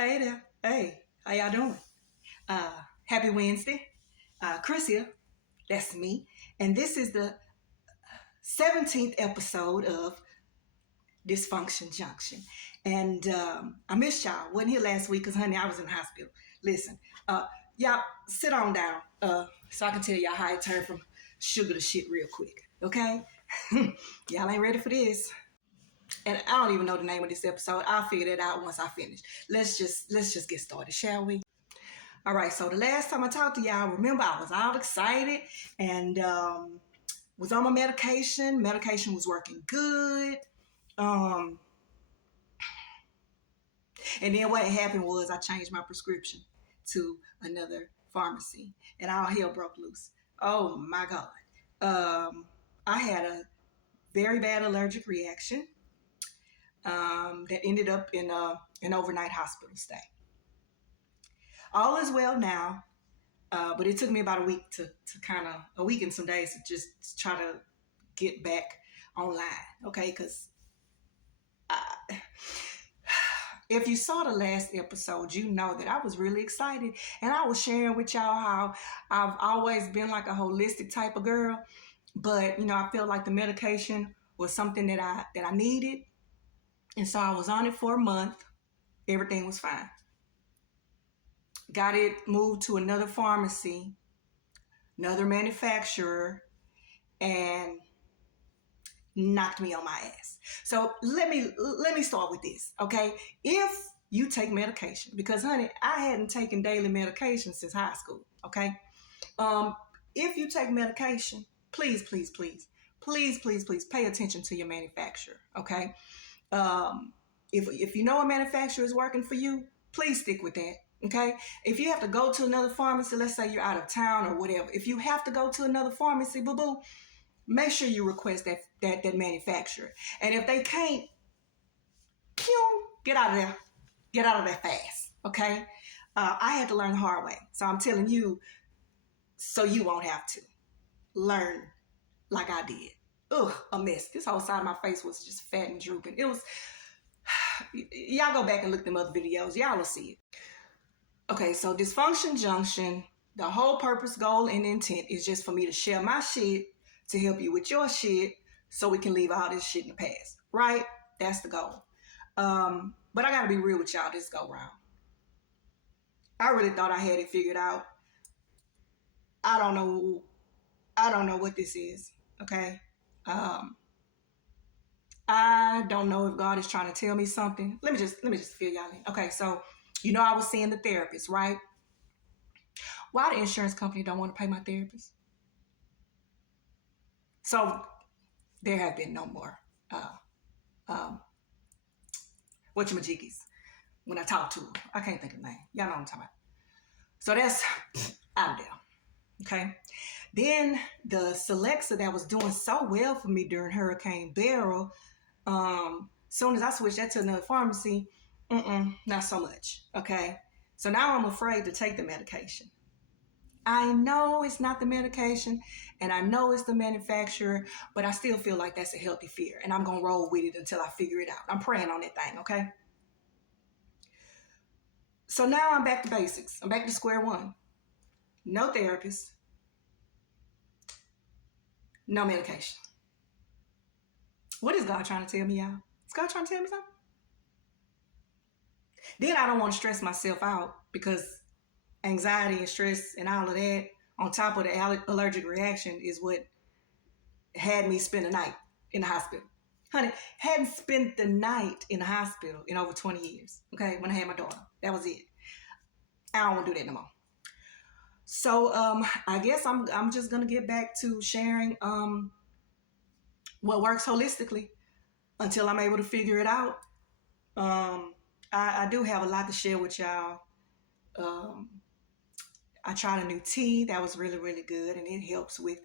Hey there. Hey, how y'all doing? Happy Wednesday. Chris here. That's me. And this is the 17th episode of Dysfunction Junction. And I missed y'all. Wasn't here last week because, honey, I was in the hospital. Listen, y'all sit on down so I can tell y'all how it turned from sugar to shit real quick. Okay? Y'all ain't ready for this. And I don't even know the name of this episode. I'll figure that out once I finish. Let's just get started, shall we? All right, so the last time I talked to y'all, remember I was all excited and was on my medication. Medication was working good. And then what happened was I changed my prescription to another pharmacy and all hell broke loose. Oh my God. I had a very bad allergic reaction that ended up in an overnight hospital stay. All is well now, but it took me about a week a week and some days to just try to get back online, okay? Because if you saw the last episode, you know that I was really excited, and I was sharing with y'all how I've always been like a holistic type of girl, but I felt like the medication was something that I needed, and so I was on it for a month. Everything was fine. Got it moved to another pharmacy, another manufacturer, and knocked me on my ass. So let me start with this, okay? If you take medication, because honey, I hadn't taken daily medication since high school, okay? If you take medication, please pay attention to your manufacturer, okay? If you know a manufacturer is working for you, please stick with that. Okay, if you have to go to another pharmacy, let's say you're out of town or whatever, if you have to go to another pharmacy, boo-boo, make sure you request that manufacturer. And if they can't, get out of there. Get out of there fast, okay? I had to learn the hard way. So I'm telling you, so you won't have to. Learn like I did. Ugh, a mess. This whole side of my face was just fat and drooping. It was, y'all go back and look them other videos. Y'all will see it. Okay, so Dysfunction Junction, the whole purpose, goal, and intent is just for me to share my shit to help you with your shit so we can leave all this shit in the past, right? That's the goal. But I gotta be real with y'all this go round. I really thought I had it figured out. I don't know what this is, okay? I don't know if God is trying to tell me something. Let me just fill y'all in. Okay, so I was seeing the therapist, right? Why the insurance company don't want to pay my therapist? So there have been no more whatchamajiggies when I talk to them. I can't think of the name. Y'all know what I'm talking about. So that's out of there. Okay. Then the Celexa that was doing so well for me during Hurricane Beryl, soon as I switched that to another pharmacy, not so much, okay? So now I'm afraid to take the medication. I know it's not the medication, and I know it's the manufacturer, but I still feel like that's a healthy fear, and I'm going to roll with it until I figure it out. I'm praying on that thing, okay? So now I'm back to basics. I'm back to square one. No therapist. No medication. What is God trying to tell me, y'all? Is God trying to tell me something? Then I don't want to stress myself out because anxiety and stress and all of that on top of the allergic reaction is what had me spend the night in the hospital. Honey, hadn't spent the night in the hospital in over 20 years, okay, when I had my daughter. That was it. I don't want to do that no more. So I guess I'm just going to get back to sharing what works holistically until I'm able to figure it out. I do have a lot to share with y'all. I tried a new tea that was really, really good, and it helps with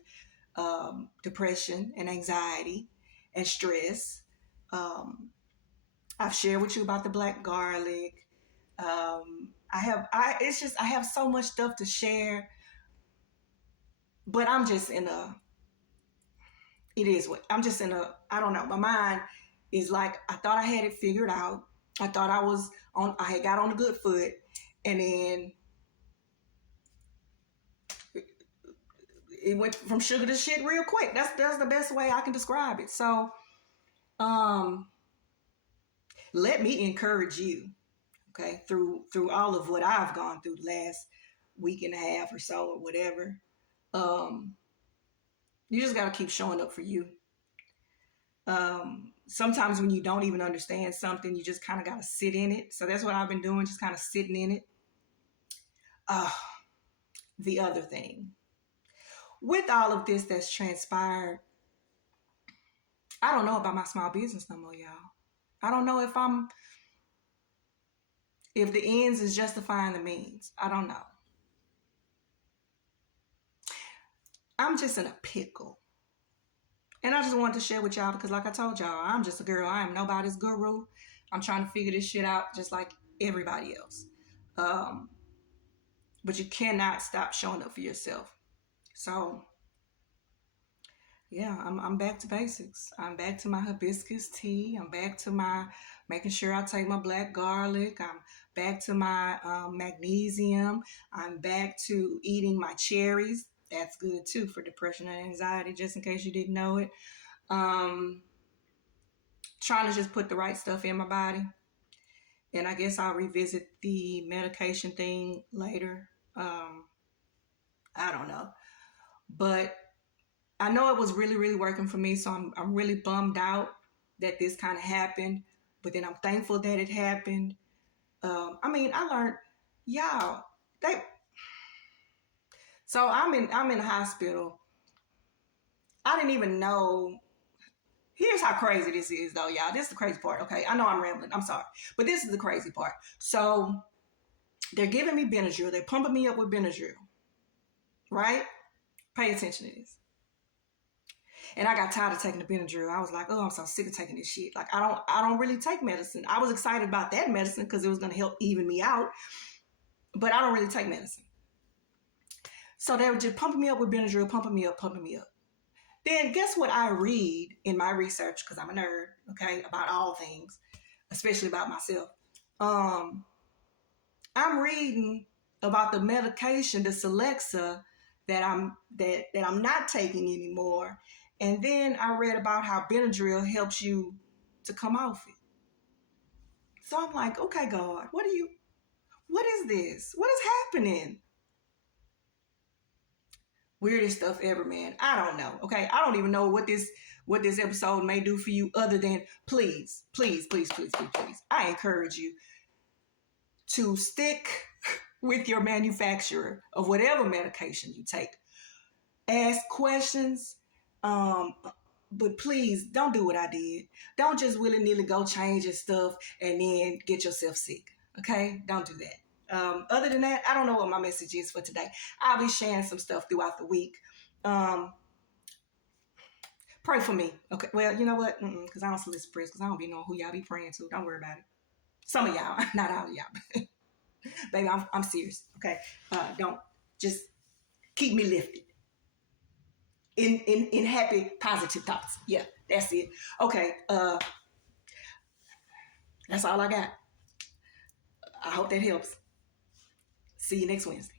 depression and anxiety and stress. I've shared with you about the black garlic. I have so much stuff to share, but I'm just in a, I don't know. My mind is like, I thought I had it figured out. I thought I had got on a good foot, and then it went from sugar to shit real quick. That's the best way I can describe it. So, let me encourage you, okay, through all of what I've gone through the last week and a half or so or whatever. You just got to keep showing up for you. Sometimes when you don't even understand something, you just kind of got to sit in it. So that's what I've been doing, just kind of sitting in it. The other thing, with all of this that's transpired, I don't know about my small business no more, y'all. I don't know if the ends is justifying the means. I don't know. I'm just in a pickle. And I just wanted to share with y'all because, like I told y'all, I'm just a girl. I am nobody's guru. I'm trying to figure this shit out just like everybody else. But you cannot stop showing up for yourself. So, yeah, I'm back to basics. I'm back to my hibiscus tea. I'm back to my making sure I take my black garlic. I'm back to my magnesium. I'm back to eating my cherries. That's good too for depression and anxiety, just in case you didn't know it. Trying to just put the right stuff in my body. And I guess I'll revisit the medication thing later. I don't know. But I know it was really, really working for me. So I'm really bummed out that this kind of happened. But then I'm thankful that it happened. I learned, y'all, so I'm in the hospital. I didn't even know. Here's how crazy this is, though, y'all. This is the crazy part, okay? I know I'm rambling. I'm sorry. But this is the crazy part. So they're giving me Benadryl. They're pumping me up with Benadryl, right? Pay attention to this. And I got tired of taking the Benadryl. I was like, oh, I'm so sick of taking this shit. Like, I don't really take medicine. I was excited about that medicine because it was going to help even me out. But I don't really take medicine. So they were just pumping me up with Benadryl, pumping me up. Then guess what I read in my research, because I'm a nerd, okay, about all things, especially about myself. I'm reading about the medication, the Celexa, that I'm not taking anymore. And then I read about how Benadryl helps you to come off it. So I'm like, okay, God, what is this? What is happening? Weirdest stuff ever, man. I don't know. Okay. I don't even know what this episode may do for you other than please. I encourage you to stick with your manufacturer of whatever medication you take. Ask questions. But please don't do what I did. Don't just willy-nilly go changing stuff and then get yourself sick. Okay? Don't do that. Other than that, I don't know what my message is for today. I'll be sharing some stuff throughout the week. Pray for me. Okay. Well, you know what? Because I don't solicit prayers because I don't be knowing who y'all be praying to. Don't worry about it. Some of y'all, not all of y'all. Baby, I'm serious. Okay. Don't just keep me lifted. In happy, positive thoughts. Yeah, that's it. Okay. That's all I got. I hope that helps. See you next Wednesday.